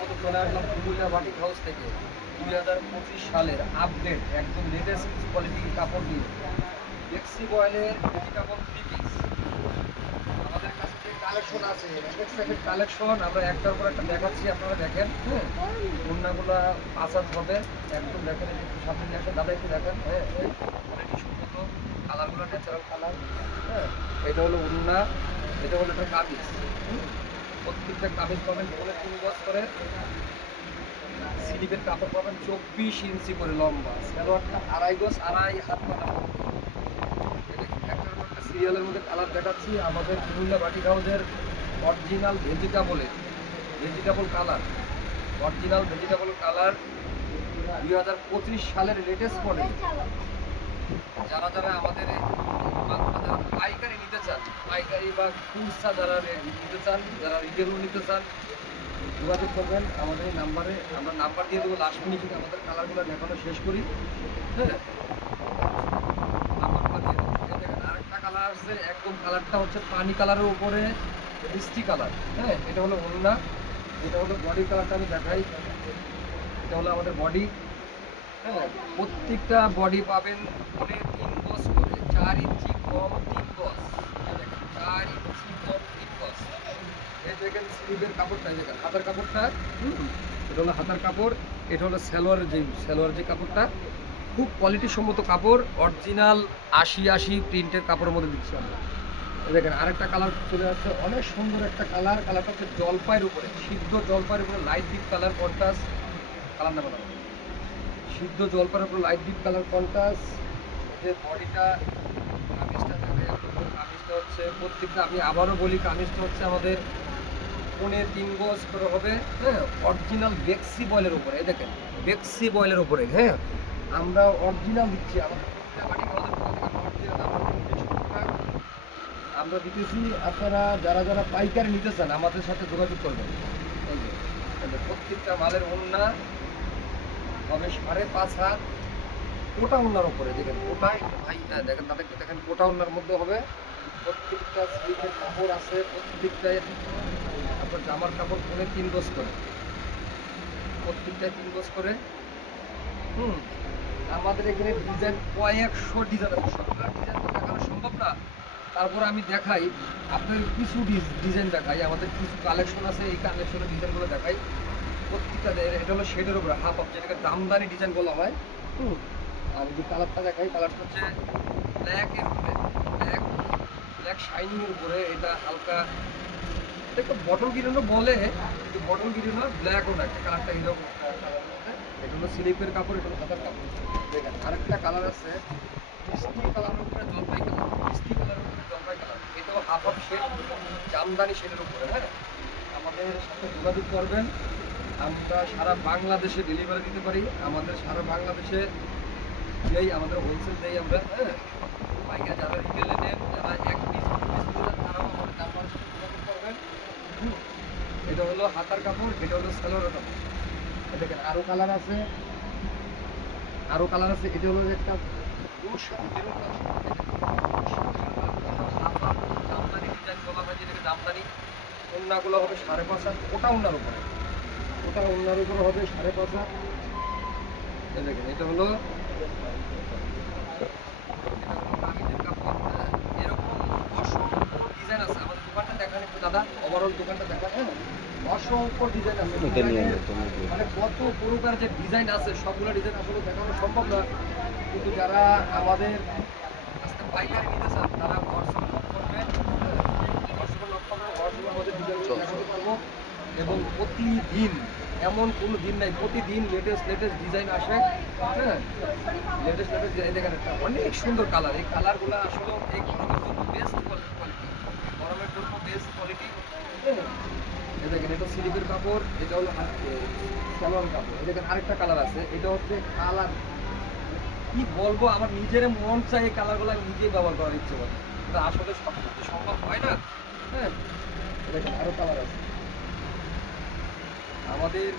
মতো চলে আসলাম Comilla batik house থেকে। দুই হাজার পঁচিশ সালের আপডেট একদম লেটেস্ট কোয়ালিটির কাপড় নিয়ে ডেক্সি বয়েলের ভেজিটেবল থ্রি আমাদের কাছে যে কালেকশন আছে কালেকশন আমরা একটার পর একটা দেখাচ্ছি, আপনারা দেখেন হ্যাঁ? কন্যাগুলো পাঁচাত হবে, একদম দেখেন একটু সামনে দাদা একটু দেখেন হ্যাঁ? সম্মত কালারগুলো ন্যাচারাল কালার হ্যাঁ? এটা হলো উন্না, এটা হলো একটা হুম? প্রত্যেকটা কামিজ পাবেন। বলে তিন গজ করে স্লিপের কাপড় পাবেন চব্বিশ ইঞ্চি করে লম্বা। সালোয়ারটা আড়াই গজ, আড়াই হাত পাতা। সিরিয়ালের মধ্যে কালার দেখাচ্ছি? আমাদের কুমিল্লা বাটি হাউসের original ভেজিটেবলে vegetable colour original vegetable colour দুই হাজার পঁচিশ সালের লেটেস্ট মডেল যারা যারা আমাদের পাইকারি চান, পাইকারি বা খুচরা যারা নিতে চান, যারা রিটেলও নিতে চান, যোগাযোগ করবেন আমাদের এই নাম্বারে। আমরা নাম্বার দিয়ে দেবো লাস্ট মিনিটে আমাদের কালারগুলো দেখানো শেষ করি হ্যাঁ? আরেকটা কালার আছে, একদম কালারটা হচ্ছে পানি কালারের উপরে, মিষ্টি কালার হ্যাঁ? এটা হলো হলুনা এটা হলো বডি কালারটা আমি দেখাই। এটা হলো আমাদের বডি হ্যাঁ? প্রত্যেকটা বডি পাবেন পরে তিন গজ করে চার ইঞ্চি কম তিন গজ এই দেখেন, চার ইঞ্চি কম তিন গজ এই দেখেন স্লিভের কাপড়টা দেখেন হাতার কাপড়টা। হুম, এটা হলো হাতার কাপড় এটা হলো সালোয়ারের যে সালোয়ার যে কাপড়টা খুব কোয়ালিটি সম্মত কাপড় অরিজিনাল আশি আশি প্রিন্টের কাপড়ের মধ্যে দিচ্ছি আমরা। দেখেন আরেকটা কালার চলে আসছে অনেক সুন্দর একটা কালার কালারটা হচ্ছে জলপাইয়ের উপরে সিদ্ধ জলপাইয়ের উপরে light deep colour contrast colour না বলা সিদ্ধ জলপাইয়ের উপর লাইট ডিপ কালার কন্ট্রাস্ট যে বডিটা কামিজটা কামিজটা হচ্ছে প্রত্যেকটা আমি আবারও বলি কামিজটা হচ্ছে আমাদের পনে তিন গজ করে হবে হ্যাঁ অরিজিনাল বেক্সি বয়েলের উপরে দেখেন বেক্সি বয়েলের উপরে হ্যাঁ আমরা অরিজিনাল দিচ্ছি প্রত্যেকটা আমরা দিতেছি আপনারা যারা যারা পাইকারি নিতে চান আমাদের সাথে যোগাযোগ করবেন। প্রত্যেকটা মালের ওন্না হবে সাড়ে পাঁচ হাত। কোটা উন্নার উপরে দেখেন কোটা ভাই হ্যাঁ, দেখেন তাদেরকে দেখেন কোটা উন্নার মধ্যে হবে। প্রত্যেকটা স্লিপের কাপড় আছে প্রত্যেকটায় আপনার জামার কাপড় পরে তিন গজ করে। প্রত্যেকটায় তিন গজ করে। হুম, আমাদের এখানে ডিজাইন কয়েকশো ডিজাইন আছে। সবগুলো ডিজাইন তো দেখানো সম্ভব না। তারপর আমি দেখাই, আপনাদের কিছু ডিজাইন দেখাই। আমাদের কিছু কালেকশন আছে, এই কালেকশনের ডিজাইনগুলো দেখাই। প্রত্যেকটা এটা হলো শেডের উপরে হাফ অফ যেটাকে দামদানি ডিজাইন বলা হয়। হুম, আর যদি কালারটা দেখাই কালারটা হচ্ছে ব্ল্যাকের উপরে। ব্ল্যাক ব্ল্যাক শাইনিং এর উপরে, এটা হালকা একটু বটল গিরিনো বলে বটল গিরিনো ব্ল্যাকও না একটা কালারটা এরকম এটা হলো স্লিপের কাপড়, এটা হলো কাপড়। দেখেন আরেকটা কালার আছে, মিষ্টি কালারের উপরে জলপাই কালার মিষ্টি কালারের উপরে জলপাই কালার এটাও হাফ অফ শেড জামদানি শেডের উপরে হ্যাঁ? আমাদের সাথে যোগাযোগ করবেন। আমরা সারা বাংলাদেশে ডেলিভারি দিতে পারি। আমাদের সারা বাংলাদেশে দেই আমাদের হোলসেল দেই আমরা হ্যাঁ? পাইকারি যারা রিটেলে নেন, যারা এক পিস দু পিস নেন তারাও আমাদের নাম্বারের সাথে যোগাযোগ করবেন হুম। এটা হলো হাতার কাপড়, এটা হলো সালোয়ারের কাপড়। দেখেন, আরও কালার আছে। আরও কালার আছে, এটা হলো একটা জামদানি ডিজাইন বলা হয় যেটাকে জামদানি ওন্নাগুলো হবে সাড়ে পাঁচ হাত, ওটা ওন্নার উপরে। ওটা ওন্নার উপরে হবে সাড়ে পাঁচ এই দেখেন, এটা হলো এটা হলো কামিজের কাপড় হ্যাঁ, এরকম অসংখ্য ডিজাইন আছে আমাদের দোকানটা দেখান একটু দাদা ওভারঅল দোকানটা দেখা হ্যাঁ? অসংখ্য ডিজাইন আছে। মানে কত প্রকার যে ডিজাইন আছে সবগুলো ডিজাইন আসলে দেখানো সম্ভব না। কিন্তু যারা আমাদের আজকে পাইকারি নিতে চান তারা হোয়াটসঅ্যাপ নক করবেন হোয়াটসঅ্যাপে নক করবেন হোয়াটসঅ্যাপে আমাদের ডিজাইনগুলো দেখাতে পারব। এবং প্রতিদিন এমন কোনো দিন নাই প্রতিদিন লেটেস্ট লেটেস্ট ডিজাইন আসে। হ্যাঁ লেটেস্ট লেটেস্ট ডিজাইন একটা অনেক সুন্দর কালার এই কালারগুলো আসলে এই গরমের জন্য বেস্ট কোয়ালিটি গরমের জন্য বেস্ট কোয়ালিটি দেখেন, এটা স্লিপের কাপড়, এটা কাপড়। দেখেন, আরেকটা কালার আছে, এটা হচ্ছে কালার। কি বলব, আমার নিজের মন চাই কালারগুলো আমি নিজেই ব্যবহার করার ইচ্ছে করে। কিন্তু আসলে সব সম্ভব হয় না। হ্যাঁ এই দেখেন, আরও কালার আছে। আমাদের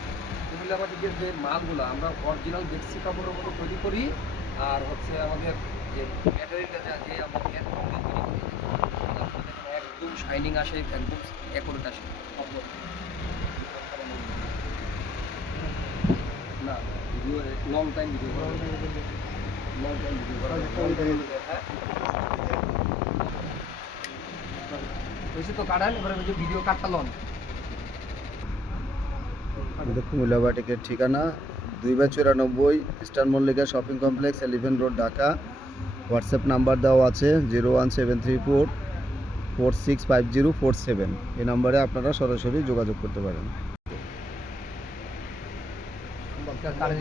কুমিল্লা বাটিকের যে মালগুলো, আমরা অরিজিনাল বেক্সি কাপড়ের মতো তৈরি করি, আর হচ্ছে আমাদের যে ম্যাটেরিয়ালটা যা আমরা শাইনিং আসে একদম অ্যাকোরেট আসে। না video long time long time ঠিকানা দুই বা চুরানব্বই star Mallika shopping complex eleven road Dhaka. WhatsApp number দেওয়া আছে zero one seven three four four six five zero four seven. এই নম্বরে আপনারা সরাসরি যোগাযোগ করতে পারেন। কাটে